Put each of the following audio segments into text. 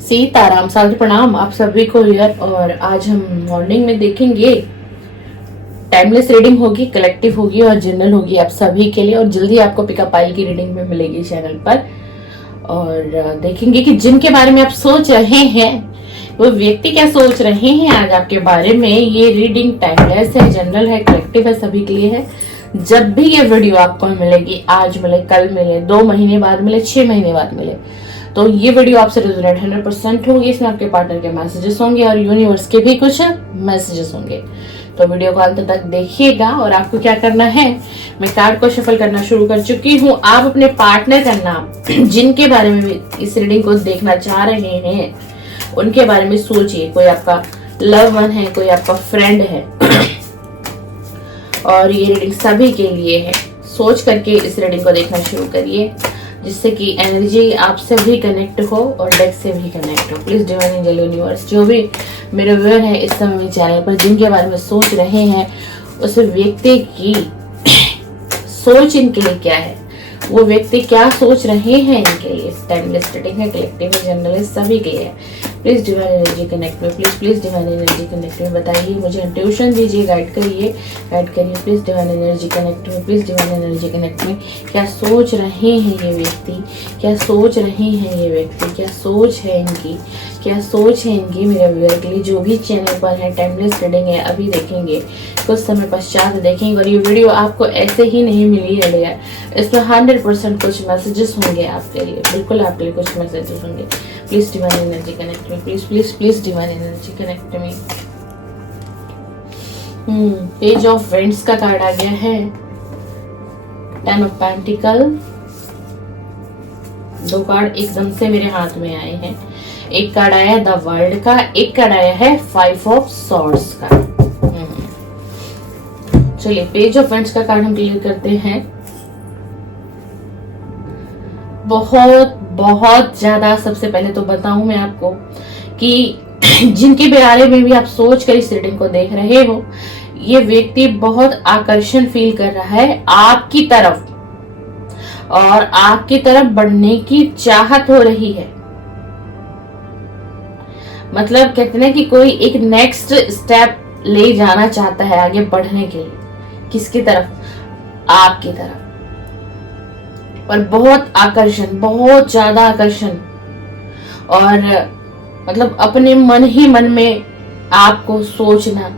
सीताराम सादर प्रणाम आप सभी को यार। और आज हम मॉर्निंग में देखेंगे, टाइमलेस रीडिंग होगी, कलेक्टिव होगी और जनरल होगी आप सभी के लिए। और जल्दी आपको पिकअप आइल की रीडिंग में मिलेगी चैनल पर। और देखेंगे कि जिनके बारे में आप सोच रहे हैं वो व्यक्ति क्या सोच रहे हैं आज आपके बारे में। ये रीडिंग टाइमलेस है, जनरल है, कलेक्टिव है, सभी के लिए है। जब भी ये वीडियो आपको मिलेगी, आज मिले, कल मिले, 2 महीने बाद मिले, 6 महीने बाद मिले, तो ये वीडियो आपसे रेजोनेट 100% होगी। इसमें आपके पार्टनर के मैसेजेस होंगे और यूनिवर्स के भी कुछ मैसेजेस होंगे। तो वीडियो को अंत तक देखिएगा। और आपको क्या करना है, मैं कार्ड को शफल करना शुरू कर चुकी हूँ। आप अपने पार्टनर का नाम, जिनके बारे में भी इस रीडिंग को देखना चाह रहे हैं, उनके बारे में सोचिए। कोई आपका लव वन है, कोई आपका फ्रेंड है। और ये रीडिंग सभी के लिए है। सोच करके इस रीडिंग को देखना शुरू करिए, जिससे कि एनर्जी आपसे भी कनेक्ट हो और डेक से भी कनेक्ट हो। प्लीज डिवाइन एंजल यूनिवर्स, जो भी मेरे व्यूअर हैं इस समय मेरे चैनल पर, जिनके बारे में सोच रहे हैं, उस व्यक्ति की सोच इनके लिए क्या है, वो व्यक्ति क्या सोच रहे हैं इनके लिए। टाइमलेस रीडिंग है, कलेक्टिव है, जनरल है, सभी के लिए। प्लीज डिवाइन एनर्जी कनेक्ट में, प्लीज डिवाइन एनर्जी कनेक्ट में बताइए, मुझे इंट्यूशन दीजिए, गाइड करिए। प्लीज डिवाइन एनर्जी कनेक्ट में, प्लीज डिवाइन एनर्जी कनेक्ट में। क्या सोच रहे हैं ये व्यक्ति, क्या सोच रहे हैं ये व्यक्ति, क्या सोच है इनकी, क्या सोच है इनकी मेरे व्यूअर के लिए। जो भी चैनल पर है, टाइमलेस रीडिंग है, अभी देखेंगे, कुछ समय पश्चात देखेंगे। और ये वीडियो आपको ऐसे ही नहीं मिली है, इसमें 100% कुछ मैसेजेस होंगे आपके लिए, बिल्कुल आपके लिए कुछ मैसेजेस होंगे। प्लीज डिवाइन एनर्जी कनेक्ट में, प्लीज डिवाइन एनर्जी कनेक्ट में। पेज ऑफ वेंट्स का कार्ड आ गया है, 10 ऑफ पेंटिकल। 2 कार्ड एकदम से मेरे हाथ में आए हैं। एक कार्ड आया है द वर्ल्ड का, एक कार्ड आया है 5 ऑफ सॉर्ड्स का। चलिए पेज ऑफ वेंट्स का कार्ड हम क्लियर करते हैं। बहुत बहुत ज्यादा, सबसे पहले तो बताऊं मैं आपको कि जिनके बारे में भी आप सोच कर इस रीडिंग को देख रहे हो, ये व्यक्ति बहुत आकर्षण फील कर रहा है आपकी तरफ और आपकी तरफ बढ़ने की चाहत हो रही है। मतलब कहते हैं कि कोई एक नेक्स्ट स्टेप ले जाना चाहता है आगे बढ़ने के लिए। किसकी तरफ? आपकी तरफ। और बहुत आकर्षण, बहुत ज्यादा आकर्षण। और मतलब अपने मन ही मन में आपको सोचना,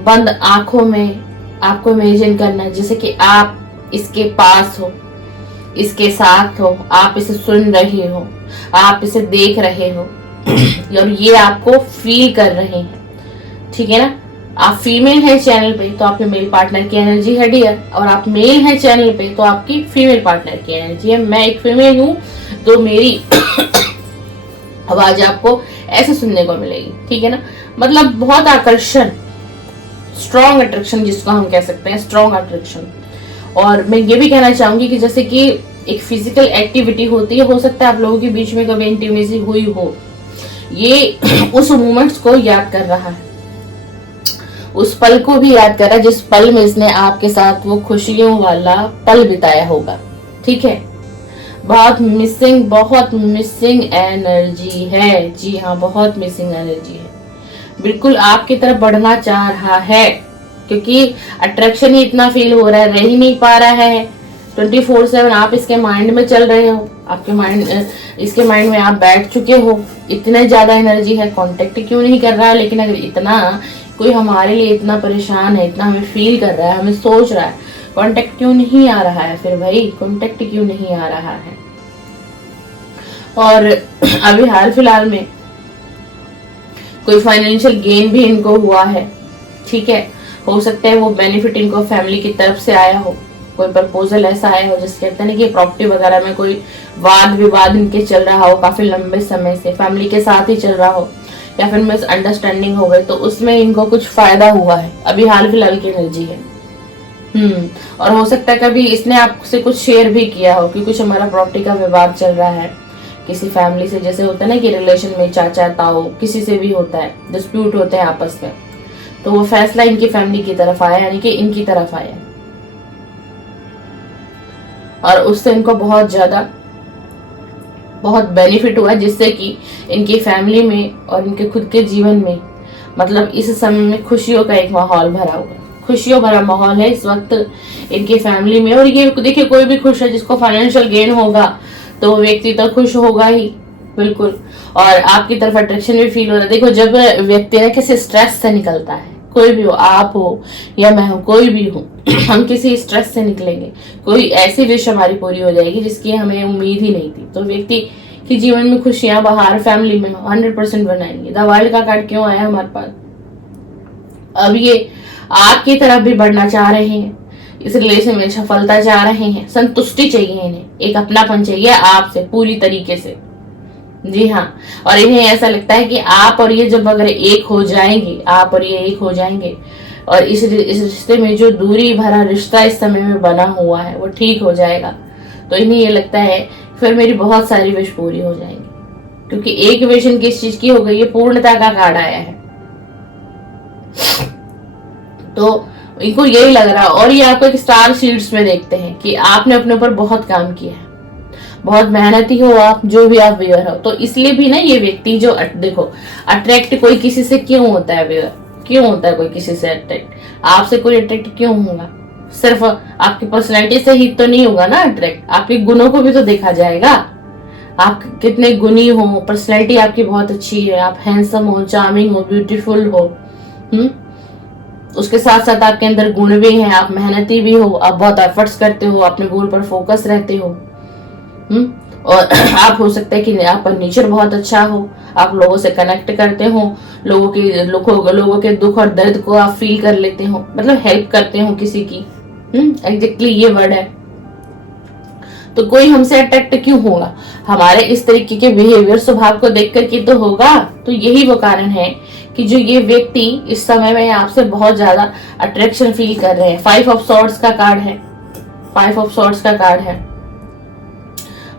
बंद आंखों में आपको इमेजिन करना, जैसे कि आप इसके पास हो, इसके साथ हो, आप इसे सुन रहे हो, आप इसे देख रहे हो और ये आपको फील कर रहे हैं। ठीक है ना? आप फीमेल है चैनल पे तो आपके मेल पार्टनर की एनर्जी है डियर, और आप मेल है चैनल पे तो आपकी फीमेल पार्टनर की एनर्जी है। मैं एक फीमेल हूँ तो मेरी आवाज आपको ऐसे सुनने को मिलेगी। ठीक है ना? मतलब बहुत आकर्षण, स्ट्रॉन्ग अट्रैक्शन जिसको हम कह सकते हैं, स्ट्रॉन्ग अट्रैक्शन। और मैं ये भी कहना चाहूंगी कि जैसे कि एक फिजिकल एक्टिविटी होती है, हो सकता है आप लोगों के बीच में कभी इंटीमेसी हुई हो, ये उस मोमेंट्स को याद कर रहा है, उस पल को भी याद कर रहा है जिस पल में इसने आपके साथ वो खुशियों वाला पल बिताया होगा। ठीक है? बहुत मिसिंग एनर्जी है। जी हाँ, बहुत मिसिंग एनर्जी है। बिल्कुल आपकी तरफ बढ़ना चाह रहा है, क्योंकि अट्रैक्शन ही इतना फील हो रहा है, रह ही नहीं पा रहा है। 24/7 आप इसके माइंड में चल रहे हो, आपके माइंड, इसके माइंड में आप बैठ चुके हो। इतने ज्यादा एनर्जी है, कांटेक्ट क्यों नहीं कर रहा है? लेकिन अगर इतना कोई हमारे लिए इतना परेशान है, इतना हमें फील कर रहा है, हमें सोच रहा है, कांटेक्ट क्यों नहीं आ रहा है? फिर भाई कांटेक्ट क्यों नहीं आ रहा है? और अभी हाल फिलहाल में कोई फाइनेंशियल गेन भी इनको हुआ है। ठीक है? हो सकता है वो बेनिफिट इनको फैमिली की तरफ से आया हो, कोई प्रपोजल ऐसा आया हो जिसके कहते हैं कि प्रॉपर्टी वगैरह में कोई वाद विवाद इनके चल रहा हो, काफी लंबे समय से फैमिली के साथ ही चल रहा हो, या फिर मिसअंडरस्टैंडिंग हो गई, तो उसमें इनको कुछ फायदा हुआ है। अभी हाल फिलहाल की एनर्जी है। और हो सकता है कभी इसने आपसे कुछ शेयर भी किया हो कि कुछ हमारा प्रॉपर्टी का विवाद चल रहा है किसी फैमिली से। जैसे होता है ना कि रिलेशन में चाचा ताऊ किसी से भी होता है, डिस्प्यूट होते हैं आपस में, तो वो फैसला इनकी फैमिली की तरफ आया, यानी कि इनकी तरफ आया, और उससे इनको बहुत ज्यादा बहुत बेनिफिट हुआ, जिससे कि इनकी फैमिली में और इनके खुद के जीवन में मतलब इस समय में खुशियों का एक माहौल भरा हुआ है, खुशियों भरा माहौल है इस वक्त इनकी फैमिली में। और ये देखिए, कोई भी खुश है, जिसको फाइनेंशियल गेन होगा तो वो व्यक्ति तो खुश होगा ही बिल्कुल, और आपकी तरफ अट्रैक्शन भी फील हो रहा है। देखो, जब व्यक्ति ना किसी स्ट्रेस से निकलता है, कोई भी हो, आप हो या मैं हो, कोई भी हो, हम किसी स्ट्रेस से निकलेंगे, कोई ऐसी विश हमारी पूरी हो जाएगी जिसकी हमें उम्मीद ही नहीं थी, तो व्यक्ति के जीवन में खुशियां बाहर फैमिली में 100% बनाएंगे। द वर्ल्ड का कार्ड क्यों आया हमारे पास? अब ये आपकी तरफ भी बढ़ना चाह रहे हैं, इस रिलेशन में सफलता चाह रहे हैं, संतुष्टि चाहिए इन्हें, एक अपनापन चाहिए आपसे पूरी तरीके से। जी हाँ, और इन्हें ऐसा लगता है कि आप और ये जब अगर एक हो जाएंगे, आप और ये एक हो जाएंगे, और इस रिश्ते में जो दूरी भरा रिश्ता इस समय में बना हुआ है वो ठीक हो जाएगा, तो इन्हें ये लगता है फिर मेरी बहुत सारी विश पूरी हो जाएंगी, क्योंकि एक विश इनकी इस चीज की हो गई है, पूर्णता का कार्ड आया है, तो इनको यही लग रहा है। और ये आपको एक स्टार सीड्स में देखते हैं कि आपने अपने ऊपर बहुत काम किया है, बहुत मेहनती हो आप, जो भी आप व्यूअर हो, तो इसलिए भी ना ये व्यक्ति जो देखो अट्रैक्ट कोई किसी से क्यों होता है व्यूअर, क्यों होता है कोई किसी से अट्रैक्ट, आपसे कोई अट्रैक्ट क्यों होगा? सिर्फ आपकी पर्सनैलिटी से ही तो नहीं होगा ना अट्रैक्ट, आपके गुणों को भी तो देखा जाएगा, आप कितने गुणी हो, पर्सनैलिटी आपकी बहुत अच्छी है, आप हैंडसम हो, चार्मिंग हो, ब्यूटीफुल हो, उसके साथ साथ आपके अंदर गुण भी हैं, आप मेहनती भी हो, आप बहुत एफर्ट्स करते हो, अपने गोल पर फोकस रहते हो, और आप हो सकता है कि आपका नेचर बहुत अच्छा हो, आप लोगों से कनेक्ट करते हो, लोगों के दुख और दर्द को आप फील कर लेते हो, मतलब हेल्प करते हो किसी की, एग्जैक्टली ये वर्ड है। तो कोई हमसे अट्रैक्ट क्यों होगा? हमारे इस तरीके के बिहेवियर, स्वभाव को देख करके तो होगा। तो यही वो कारण है कि जो ये व्यक्ति इस समय में आपसे बहुत ज्यादा अट्रैक्शन फील कर रहे हैं। 5 ऑफ सॉर्ड्स का कार्ड है, 5 ऑफ सॉर्ड्स का कार्ड है।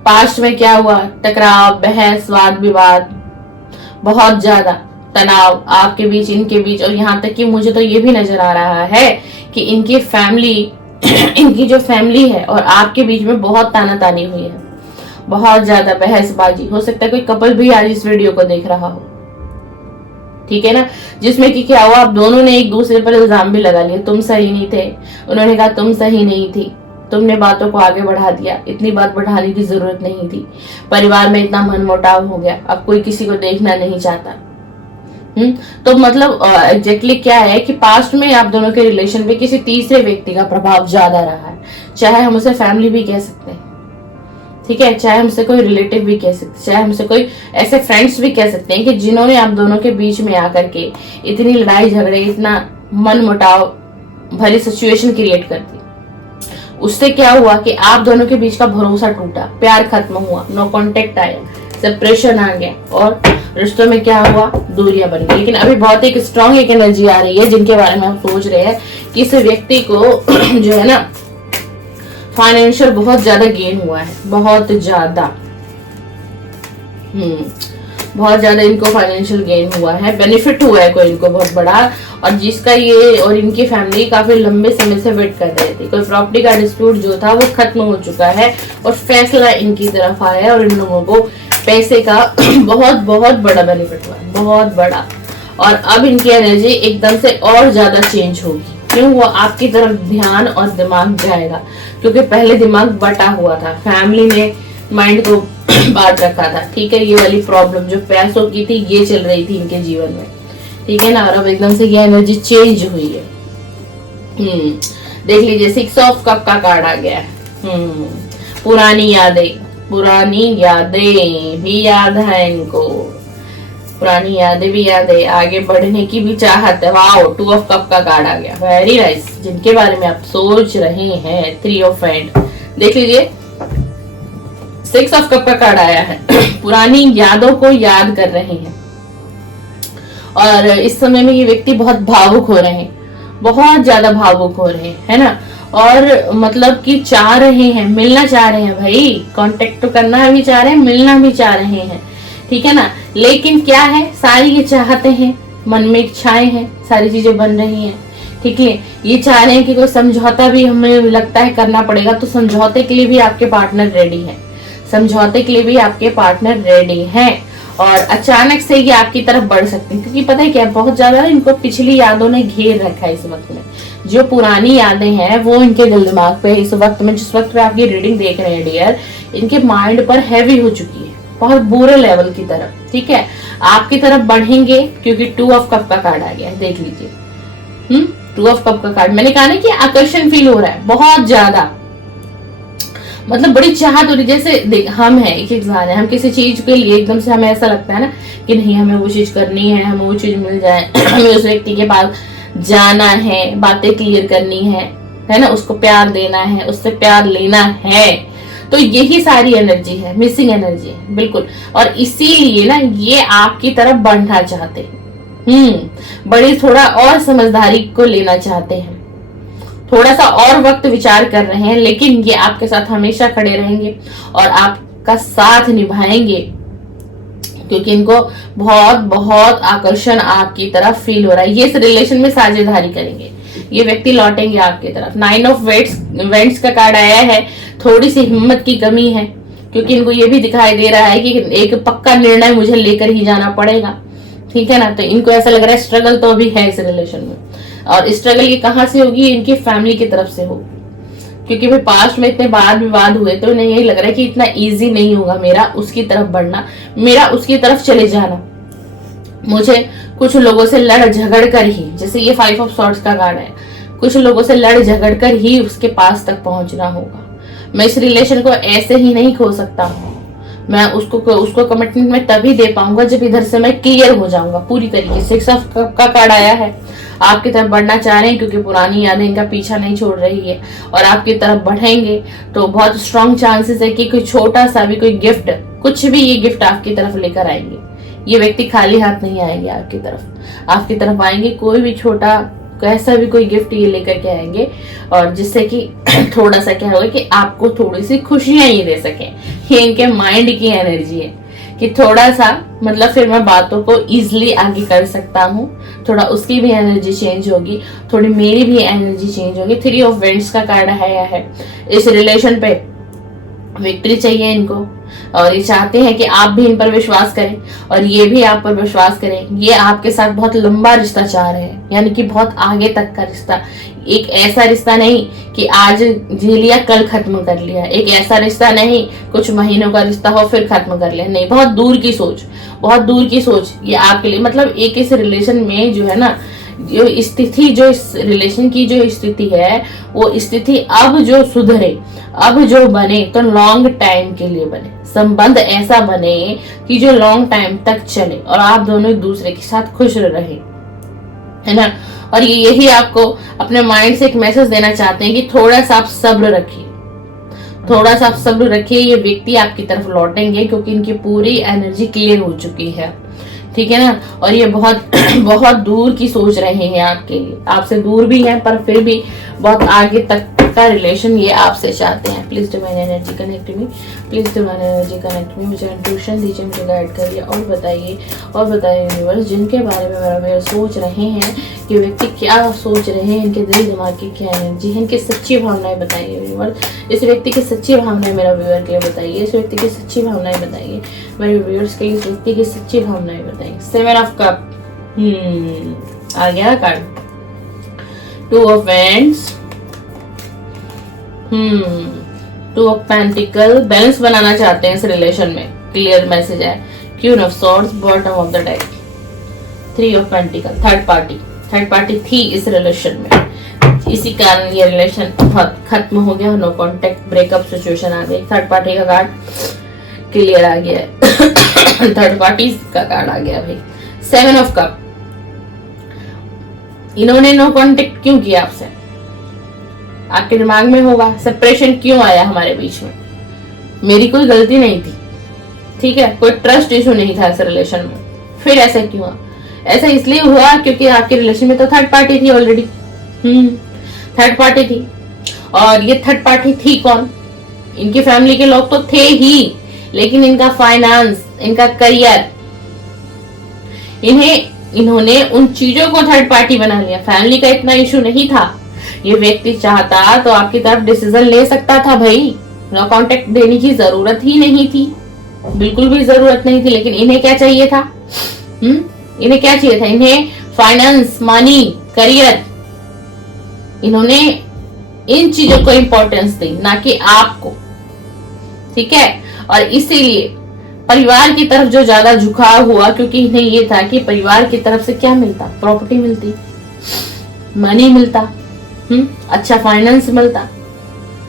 पास्ट में क्या हुआ? टकराव, बहस, वाद विवाद, बहुत ज्यादा तनाव आपके बीच, इनके बीच, और यहाँ तक कि मुझे तो ये भी नजर आ रहा है कि इनकी फैमिली इनकी जो फैमिली है और आपके बीच में बहुत तानातानी हुई है, बहुत ज्यादा बहसबाजी। हो सकता है कोई कपल भी आज इस वीडियो को देख रहा हो, ठीक है ना, जिसमें कि क्या हुआ, आप दोनों ने एक दूसरे पर इल्जाम भी लगा लिया, तुम सही नहीं थे, उन्होंने कहा तुम सही नहीं थी, तुमने बातों को आगे बढ़ा दिया, इतनी बात बढ़ाने की जरूरत नहीं थी, परिवार में इतना मनमुटाव हो गया, अब कोई किसी को देखना नहीं चाहता। तो मतलब एग्जैक्टली क्या है कि पास्ट में आप दोनों के रिलेशन में किसी तीसरे व्यक्ति का प्रभाव ज्यादा रहा है, चाहे हम उसे फैमिली भी कह सकते हैं, ठीक है, चाहे हमसे कोई रिलेटिव भी कह सकते, चाहे हमसे कोई ऐसे फ्रेंड्स भी कह सकते हैं कि जिन्होंने आप दोनों के बीच में आकर के इतनी लड़ाई झगड़े, इतना मनमुटाव भरी सिचुएशन क्रिएट कर दी। उससे क्या हुआ कि आप दोनों के बीच का भरोसा टूटा, प्यार खत्म हुआ, नो कांटेक्ट आया, सेपरेशन आ गया, और रिश्तों में क्या हुआ, दूरियां बन गई। लेकिन अभी बहुत एक स्ट्रांग एक एनर्जी आ रही है जिनके बारे में आप सोच रहे हैं कि इस व्यक्ति को जो है ना फाइनेंशियल बहुत ज्यादा गेन हुआ है, बहुत ज्यादा बहुत ज्यादा इनको फाइनेंशियल गेन हुआ है, बेनिफिट हुआ है कोई इनको बहुत बड़ा, और जिसका ये और इनकी फैमिली काफी लंबे समय से वेट कर रहे थे। कोई प्रॉपर्टी का डिस्प्यूट जो था वो खत्म हो चुका है और फैसला इनकी तरफ आया है, और इन लोगों को पैसे का बहुत बहुत बड़ा बेनिफिट हुआ है, बहुत बड़ा। और अब इनकी एनर्जी एकदम से और ज्यादा चेंज होगी। क्यों? वो आपकी तरफ ध्यान और दिमाग जाएगा, क्योंकि पहले दिमाग बटा हुआ था, फैमिली ने माइंड को बांट रखा था, ठीक है, ये वाली प्रॉब्लम जो पैसों की थी ये चल रही थी इनके जीवन में, ठीक है ना, और अब एकदम से ये एनर्जी चेंज हुई है। देख लीजिए 6 ऑफ कप का कार्ड आ गया है। पुरानी यादें भी याद है इनको, पुरानी यादें भी याद है, आगे बढ़ने की भी चाहत है। वाओ, 2 ऑफ कप का कार्ड आ गया, वेरी नाइस। जिनके बारे में आप सोच रहे हैं, 3 ऑफ हैंड, देख लीजिए 6 ऑफ कप का कार्ड आया है। पुरानी यादों को याद कर रहे हैं, और इस समय में ये व्यक्ति बहुत भावुक हो रहे हैं, बहुत ज्यादा भावुक हो रहे हैं, है ना, और मतलब कि चाह रहे हैं, मिलना चाह रहे हैं भाई, कांटेक्ट तो करना भी चाह रहे हैं, मिलना भी चाह रहे हैं, ठीक है ना। लेकिन क्या है, सारी ये चाहते हैं, मन में इच्छाएं हैं, सारी चीजें बन रही हैं, ठीक है। ये चाह रहे हैं कि कोई समझौता भी हमें लगता है करना पड़ेगा, तो समझौते के लिए भी आपके पार्टनर रेडी है, समझौते के लिए भी आपके पार्टनर रेडी हैं और अचानक से ये आपकी तरफ बढ़ सकते हैं, क्योंकि पता है क्या, बहुत ज्यादा इनको पिछली यादों ने घेर रखा है इस वक्त में। जो पुरानी यादें हैं वो इनके दिल दिमाग पे इस वक्त में, जिस वक्त पे आप ये रीडिंग देख रहे हैं डियर, इनके माइंड पर हैवी हो चुकी है, बहुत बुरे लेवल की तरफ। ठीक है, आपकी तरफ बढ़ेंगे क्योंकि 2 ऑफ कप का कार्ड आ गया है, देख लीजिए। 2 ऑफ कप का कार्ड, मैंने कहा ना कि आकर्षण फील हो रहा है बहुत ज्यादा, मतलब बड़ी चाहत हो रही। जैसे देख, हम है एक इंसान है, हम किसी चीज के लिए एकदम से हमें ऐसा लगता है ना कि नहीं हमें वो चीज करनी है, हमें वो चीज मिल जाए, हमें उस व्यक्ति के पास जाना है, बातें क्लियर करनी है ना, उसको प्यार देना है, उससे प्यार लेना है। तो यही सारी एनर्जी है, मिसिंग एनर्जी है बिल्कुल। और इसीलिए ना ये आपकी तरफ बढ़ना चाहते हैं, बड़ी थोड़ा और समझदारी को लेना चाहते हैं, थोड़ा सा और वक्त विचार कर रहे हैं, लेकिन ये आपके साथ हमेशा खड़े रहेंगे और आपका साथ निभाएंगे, क्योंकि इनको बहुत बहुत आकर्षण आपकी तरफ फील हो रहा है। ये इस रिलेशन में साझेदारी करेंगे, ये व्यक्ति लौटेंगे आपकी तरफ। 9 ऑफ वेंट्स का कार्ड आया है, थोड़ी सी हिम्मत की कमी है, क्योंकि इनको ये भी दिखाई दे रहा है कि एक पक्का निर्णय मुझे लेकर ही जाना पड़ेगा। ठीक है ना, तो इनको ऐसा लग रहा है स्ट्रगल तो अभी है इस रिलेशन में, और स्ट्रगल ये कहां से होगी, इनकी फैमिली की तरफ से होगी, क्योंकि भाई पास्ट में इतने वाद विवाद हुए, तो उन्हें यही लग रहा है कि इतना इजी नहीं होगा मेरा उसकी तरफ बढ़ना, मेरा उसकी तरफ चले जाना, मुझे कुछ लोगों से लड़ झगड़ कर ही, जैसे ये 5 ऑफ सॉर्ड्स का कार्ड है, कुछ लोगों से लड़ झगड़ कर ही उसके पास तक पहुंचना होगा। मैं इस रिलेशन को ऐसे ही नहीं खो सकता हूँ, मैं उसको कमिटमेंट में तभी दे पाऊंगा जब इधर से मैं क्लियर हो जाऊंगा पूरी तरीके से। 6 ऑफ कप का कार्ड आया है, आपकी तरफ बढ़ना चाह रहे हैं क्योंकि पुरानी यादें इनका पीछा नहीं छोड़ रही है, और आपकी तरफ बढ़ेंगे तो बहुत स्ट्रॉन्ग चांसेस है कि कोई छोटा सा भी कोई गिफ्ट, कुछ भी ये गिफ्ट आपकी तरफ लेकर आएंगे। ये व्यक्ति खाली हाथ नहीं आएंगे आपकी तरफ आएंगे, कोई भी छोटा कैसा भी कोई गिफ्ट ये लेकर के आएंगे, और जिससे कि थोड़ा सा क्या होगा कि आपको थोड़ी सी खुशियां ये दे सके। ये इनके माइंड की एनर्जी है कि थोड़ा सा, मतलब फिर मैं बातों को इजीली आगे कर सकता हूँ, थोड़ा उसकी भी एनर्जी चेंज होगी, थोड़ी मेरी भी एनर्जी चेंज होगी। 3 ऑफ वेंट्स का कार्ड आया है, इस रिलेशन पे विक्ट्री चाहिए इनको, और ये चाहते हैं कि आप भी इन पर विश्वास करें और ये भी आप पर विश्वास करें। ये आपके साथ बहुत लंबा रिश्ता चाह रहे हैं, यानी कि बहुत आगे तक का रिश्ता, एक ऐसा रिश्ता नहीं कि आज जी लिया कल खत्म कर लिया, एक ऐसा रिश्ता नहीं कुछ महीनों का रिश्ता हो फिर खत्म कर लिया, नहीं, बहुत दूर की सोच, बहुत दूर की सोच ये आपके लिए। मतलब एक इस रिलेशन में जो है ना, जो स्थिति, जो इस रिलेशन की जो स्थिति है, वो स्थिति अब जो सुधरे, अब जो बने तो लॉन्ग टाइम के लिए बने, संबंध ऐसा बने कि जो लॉन्ग टाइम तक चले और आप दोनों एक दूसरे के साथ खुश रहे, है ना। और ये यही आपको अपने माइंड से एक मैसेज देना चाहते हैं कि थोड़ा सा आप सब्र रखिए, थोड़ा सा आप सब्र रखिए। ये व्यक्ति आपकी तरफ लौटेंगे क्योंकि इनकी पूरी एनर्जी क्लियर हो चुकी है, ठीक है ना। और ये बहुत बहुत दूर की सोच रहे हैं आपके लिए, आपसे दूर भी हैं पर फिर भी बहुत आगे तक का रिलेशन ये आपसे चाहते हैं। Please divine energy connect me, please divine energy connect me, मुझे इंट्यूशन दीजिए, मुझे गाइड करिए और बताइए यूनिवर्स, जिनके बारे में मेरा सोच रहे हैं कि व्यक्ति क्या सोच रहे हैं, इनके दिल दिमाग की क्या एनर्जी है, इनकी सच्ची भावनाएं बताइए यूनिवर्स। इस व्यक्ति की सच्ची भावनाएं मेरा व्यूअर के लिए बताइए, इस व्यक्ति की सच्ची भावनाएं बताइए मेरे व्यूअर्स के लिए, इस व्यक्ति की सच्ची भावनाएं बताइए। 7 ऑफ कप आ गया card, 2 of wands, 2 of pentacle, balance बनाना चाहते हैं इस रिलेशन में, क्लियर मैसेज है। Queen of swords, bottom of the deck, 3 of pentacle, third party थी इस रिलेशन में, इसी कारण ये रिलेशन बहुत खत्म हो गया, नो कॉन्टेक्ट, ब्रेकअप सिचुएशन आ गई। थर्ड पार्टी का कार्ड क्लियर आ गया है थर्ड पार्टी का कार्ड आ गया भाई। 7 ऑफ कप, इन्होंने नो कॉन्टेक्ट क्यों किया आपसे, आपके दिमाग में होगा सेपरेशन क्यों आया हमारे बीच में, मेरी कोई गलती नहीं थी, ठीक है, कोई ट्रस्ट इशू नहीं था इस रिलेशन में, फिर ऐसा क्यों हुआ? ऐसा इसलिए हुआ क्योंकि आपके रिलेशन में तो थर्ड पार्टी थी ऑलरेडी, थर्ड पार्टी थी। और ये थर्ड पार्टी थी कौन? इनकी फैमिली के लोग तो थे ही, लेकिन इनका फाइनेंस, इनका करियर, इन्होंने उन चीजों को थर्ड पार्टी बना लिया। फैमिली का इतना इशू नहीं था, ये व्यक्ति चाहता तो आपकी तरफ डिसीजन ले सकता था भाई, नो कांटेक्ट देने की जरूरत ही नहीं थी, बिल्कुल भी जरूरत नहीं थी। लेकिन इन्हें क्या चाहिए था? इन्हें क्या चाहिए था? इन्हें फाइनेंस, मनी, करियर, इन्होंने इन चीजों को इंपॉर्टेंस दी, ना कि आपको। ठीक है, और इसीलिए परिवार की तरफ जो ज्यादा झुकाव हुआ, क्योंकि इन्हें ये था कि परिवार की तरफ से क्या मिलता? प्रॉपर्टी मिलती, मनी मिलता, अच्छा फाइनेंस मिलता।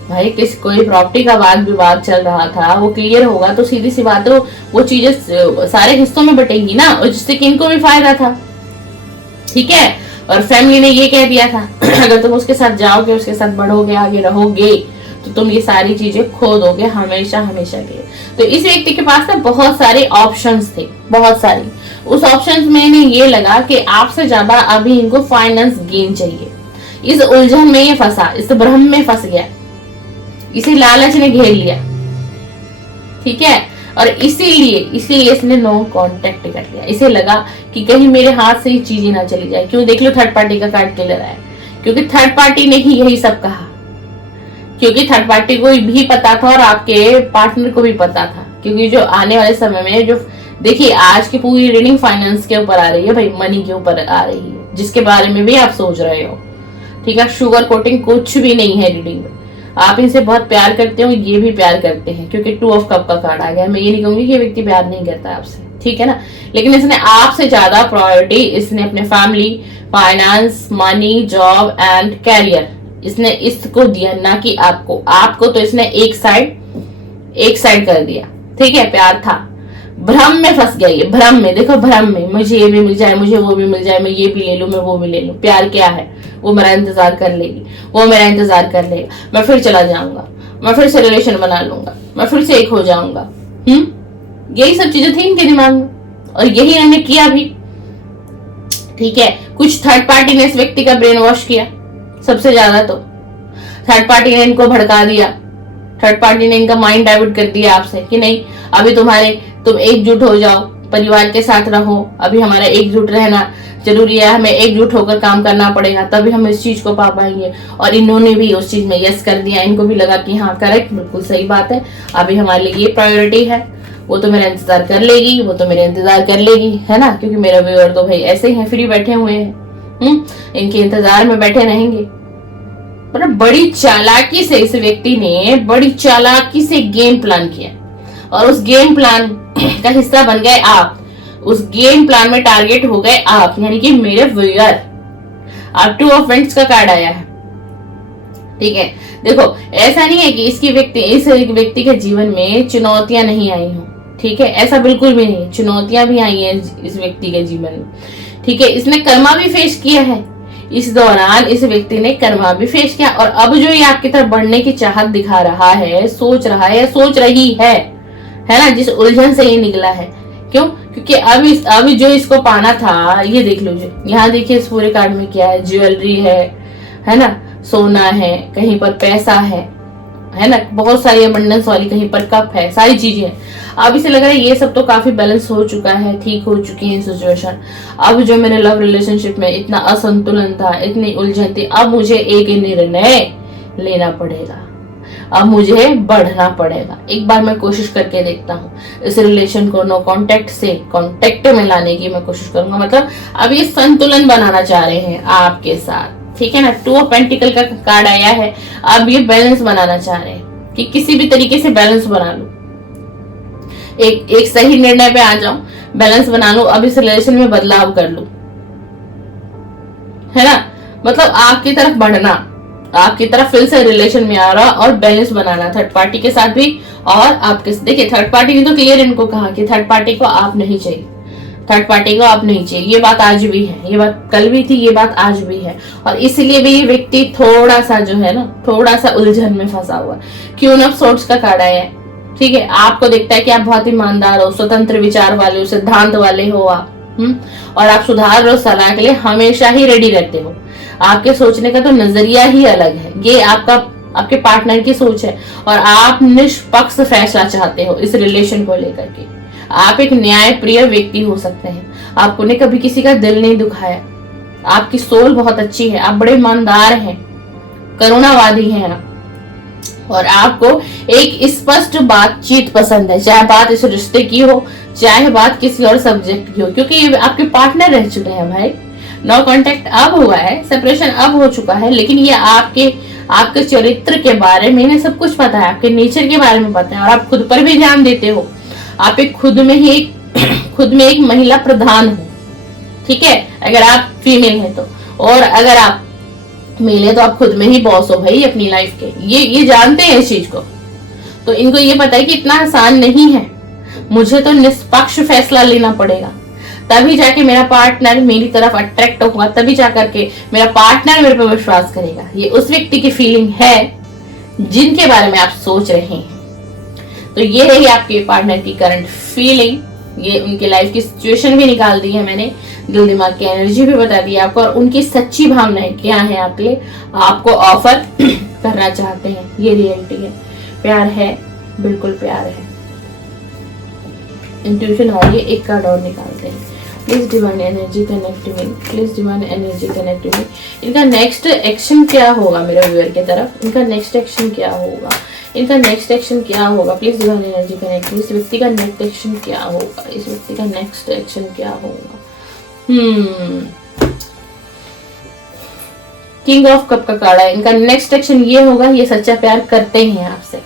भाई कोई प्रॉपर्टी का वाद विवाद चल रहा था, वो क्लियर होगा तो सीधी सी बात है वो चीजें सारे हिस्सों में बटेंगी ना, और जिससे कि इनको भी फायदा था। ठीक है, और फैमिली ने ये कह दिया था अगर तुम उसके साथ जाओगे, उसके साथ बढ़ोगे, आगे रहोगे, तो तुम ये सारी चीजें खो दोगे हमेशा हमेशा के लिए। तो इस व्यक्ति के पास ना बहुत सारे ऑप्शंस थे, बहुत सारी। उस ऑप्शंस में इन्हें ये लगा कि आपसे ज्यादा अभी इनको फाइनेंस गेन चाहिए। इस उलझन में ये फंसा, इस भ्रम में फंस गया, इसे लालच ने घेर लिया। ठीक है, और इसीलिए इसने नो कांटेक्ट कर लिया। इसे लगा कि कहीं मेरे हाथ से ये चीजें ना चली जाए। क्यों? देख लो, थर्ड पार्टी का कार्ड क्लियर आया, क्योंकि थर्ड पार्टी ने ही यही सब कहा, क्योंकि थर्ड पार्टी को भी पता था और आपके पार्टनर को भी पता था। क्योंकि जो आने वाले समय में जो देखिए, आज की पूरी रीडिंग फाइनेंस के ऊपर आ रही है भाई, मनी के ऊपर आ रही है, जिसके बारे में भी आप सोच रहे हो। ठीक है, शुगर कोटिंग कुछ भी नहीं है रीडिंग में। आप इनसे बहुत प्यार करते हो, ये भी प्यार करते हैं, क्योंकि 2 ऑफ कप का कार्ड आ गया। मैं ये नहीं कहूंगी कि ये व्यक्ति प्यार नहीं करता है आपसे, ठीक है ना, लेकिन इसने आपसे ज्यादा प्रायोरिटी इसने अपने family, finance, money, job and career, इसने इसको दिया, ना कि आपको तो इसने एक साइड कर दिया। ठीक है, प्यार था, भ्रम में फंस गया ये, भ्रम में। देखो, भ्रम में मुझे ये भी मिल जाए, मुझे वो भी मिल जाए, मैं ये भी ले लूं, मैं वो भी ले लूं। प्यार क्या है? वो मेरा इंतजार कर लेगी, वो मेरा इंतजार कर लेगा, मैं फिर चला जाऊंगा, मैं फिर से रिलेशन बना लूंगा, मैं फिर से एक हो जाऊंगा। यही सब चीजें थी इनके दिमाग में, और यही इन्होंने किया भी। ठीक है, कुछ थर्ड पार्टी ने इस व्यक्ति का ब्रेन वॉश किया, सबसे ज्यादा तो थर्ड पार्टी ने इनको भड़का दिया। थर्ड पार्टी ने इनका माइंड डाइवर्ट कर दिया आपसे कि नहीं, अभी तुम एकजुट हो जाओ, परिवार के साथ रहो, अभी हमारा एकजुट रहना जरूरी है, हमें एकजुट होकर काम करना पड़ेगा, तभी हम इस चीज को पा पाएंगे। और इन्होंने भी उस चीज में यस कर दिया। इनको भी लगा कि हाँ, करेक्ट, बिल्कुल सही बात है, अभी हमारे लिए ये प्रायोरिटी है, वो तो मेरा इंतजार कर लेगी, वो तो मेरा इंतजार कर लेगी, है ना, क्योंकि मेरा व्यूअर तो भाई ऐसे ही है, फ्री बैठे हुए हैं, इनके इंतजार में बैठे रहेंगे। मतलब बड़ी चालाकी से इस व्यक्ति ने बड़ी चालाकी से गेम प्लान किया, और उस गेम प्लान का हिस्सा बन गए आप। उस गेम प्लान में टारगेट हो गए आप, यानी कि मेरे व्यूअर। अब 2 ऑफ वेंट्स का कार्ड आया है। ठीक है, देखो, ऐसा नहीं है कि इस व्यक्ति के जीवन में चुनौतियां नहीं आई हो। ठीक है, ऐसा बिल्कुल भी नहीं, चुनौतियां भी आई हैं इस व्यक्ति के जीवन में। ठीक है, इसने कर्मा भी फेस किया है, इस दौरान इस व्यक्ति ने कर्मा भी फेस किया, और अब जो ये आपकी तरफ बढ़ने की चाहत दिखा रहा है, सोच रहा है, सोच रही है ना, जिस उलझन से ये निकला है। क्यों? क्योंकि अभी जो इसको पाना था, ये देख लीजिए, यहाँ देखिए इस पूरे कार्ड में क्या है, ज्वेलरी है ना, सोना है, कहीं पर पैसा है ना, बहुत सारी अबंडेंस वाली, कहीं पर कप है, सारी चीजें हैं। अब इसे लग रहा है ये सब तो काफी बैलेंस हो चुका है, ठीक हो चुकी है सिचुएशन। अब जो मेरे लव रिलेशनशिप में इतना असंतुलन था, इतनी उलझन थी, अब मुझे एक निर्णय लेना पड़ेगा, अब मुझे बढ़ना पड़ेगा। एक बार मैं कोशिश करके देखता हूँ, इस रिलेशन को नो कांटेक्ट से कांटेक्ट में लाने की मैं कोशिश करूंगा। मतलब अब ये संतुलन बनाना चाह रहे हैं आपके साथ, ठीक है ना। 2 ऑफ पेंटिकल का कार्ड आया है, अब ये बैलेंस बनाना चाह रहे हैं कि किसी भी तरीके से बैलेंस बना लूं, एक सही निर्णय पे आ जाऊं, बैलेंस बना लूं, अब इस रिलेशन में बदलाव कर लूं, है ना। मतलब आपकी तरफ बढ़ना, आपकी तरफ फिर से रिलेशन में आ रहा और बैलेंस बनाना थर्ड पार्टी के साथ भी। और आपके देखिए, थर्ड पार्टी ने तो क्लियर इनको कहा कि थर्ड पार्टी को आप नहीं चाहिए, थर्ड पार्टी को आप नहीं चाहिए। ये बात आज भी है, ये बात कल भी थी, ये बात आज भी है। और इसलिए भी ये व्यक्ति थोड़ा सा जो है ना, थोड़ा सा उलझन में फंसा हुआ। क्वीन ऑफ सोर्ड्स का कार्ड आया है, ठीक है। आपको दिखता है कि आप बहुत ईमानदार हो, स्वतंत्र विचार वाले हो, सिद्धांत वाले हो आप, और आप सुधार और सलाह के लिए हमेशा ही रेडी रहते हो। आपके सोचने का तो नजरिया ही अलग है, ये आपके पार्टनर की सोच है, और आप निष्पक्ष फैसला चाहते हो इस रिलेशन को लेकर के। आप एक न्याय प्रिय व्यक्ति हो सकते हैं, आपने कभी किसी का दिल नहीं दुखाया, आपकी सोल बहुत अच्छी है, आप बड़े ईमानदार हैं, करुणावादी हैं आप, और आपको एक स्पष्ट बातचीत पसंद है, चाहे बात इस रिश्ते की हो, चाहे बात किसी और सब्जेक्ट की हो, क्योंकि ये आपके पार्टनर रह चुके हैं भाई। नो कांटेक्ट अब हुआ है, सेपरेशन अब हो चुका है, लेकिन ये आपके चरित्र के बारे में इन्हें सब कुछ पता है, आपके नेचर के बारे में पता है, और आप खुद पर भी ध्यान देते हो। आप एक खुद में एक महिला प्रधान हो, ठीक है, अगर आप फीमेल हैं तो। और अगर आप मेल है तो आप खुद में ही बॉस हो भाई अपनी लाइफ के। ये जानते हैं इस चीज को। तो इनको ये पता है कि इतना आसान नहीं है, मुझे तो निष्पक्ष फैसला लेना पड़ेगा, तभी जाके मेरा पार्टनर मेरी तरफ अट्रैक्ट होगा, तभी जाकर के मेरा पार्टनर मेरे पर विश्वास करेगा। ये उस व्यक्ति की फीलिंग है जिनके बारे में आप सोच रहे हैं। तो ये रही आपके पार्टनर की करंट फीलिंग। ये उनके लाइफ की सिचुएशन भी निकाल दी है मैंने, दिल दिमाग की एनर्जी भी बता दी आपको, और उनकी सच्ची भावनाएं क्या है आपके लिए, आपको ऑफर करना चाहते हैं। ये रियलिटी है, प्यार है, बिल्कुल प्यार है। इंट्यूशन होगी, एक कार्ड और निकालते हैं। Please divine energy connect me, please divine energy connect me. इनका नेक्स्ट एक्शन क्या होगा मेरे व्यूअर की तरफ, इनका नेक्स्ट एक्शन क्या होगा, इनका नेक्स्ट एक्शन क्या होगा। Please divine energy connect me. इस व्यक्ति का नेक्स्ट एक्शन क्या होगा, इस व्यक्ति का नेक्स्ट एक्शन क्या होगा। किंग ऑफ कप का कार्ड है। इनका नेक्स्ट एक्शन ये होगा, ये सच्चा प्यार करते हैं आपसे।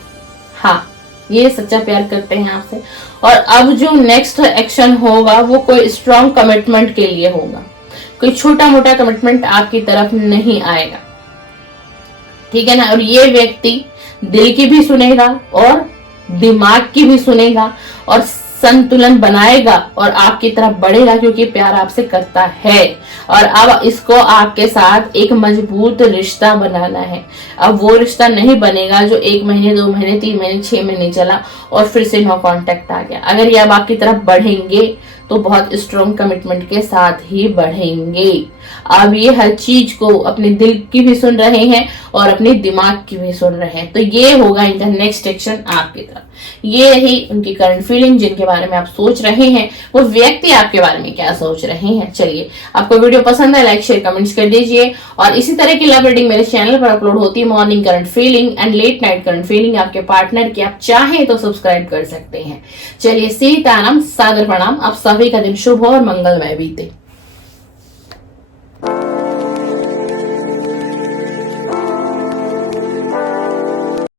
हाँ, ये सच्चा प्यार करते हैं आपसे, और अब जो नेक्स्ट एक्शन होगा वो कोई स्ट्रॉन्ग कमिटमेंट के लिए होगा। कोई छोटा मोटा कमिटमेंट आपकी तरफ नहीं आएगा, ठीक है ना। और ये व्यक्ति दिल की भी सुनेगा और दिमाग की भी सुनेगा, और संतुलन बनाएगा और आपकी तरफ बढ़ेगा, क्योंकि प्यार आपसे करता है। और अब इसको आपके साथ एक मजबूत रिश्ता बनाना है। अब वो रिश्ता नहीं बनेगा जो 1 महीने 2 महीने 3 महीने 6 महीने चला और फिर से नो कांटेक्ट आ गया। अगर ये अब आपकी तरफ बढ़ेंगे तो बहुत स्ट्रॉन्ग कमिटमेंट के साथ ही बढ़ेंगे। अब ये हर चीज को अपने दिल की भी सुन रहे हैं और अपने दिमाग की भी सुन रहे हैं। तो ये होगा इनका नेक्स्ट एक्शन आपकी तरफ। ये रही उनकी करंट फीलिंग, जिनके बारे में आप सोच रहे हैं, वो व्यक्ति आपके बारे में क्या सोच रहे हैं। चलिए, आपको वीडियो पसंद है लाइक शेयर कमेंट्स कर दीजिए, और इसी तरह की लव रीडिंग मेरे चैनल पर अपलोड होती है। Morning current feeling and let night current feeling आपके पार्टनर की, आप चाहें तो सब्सक्राइब कर सकते हैं। चलिए, सीताराम, सादर प्रणाम। आप सभी का दिन शुभ हो और मंगलमय बीते।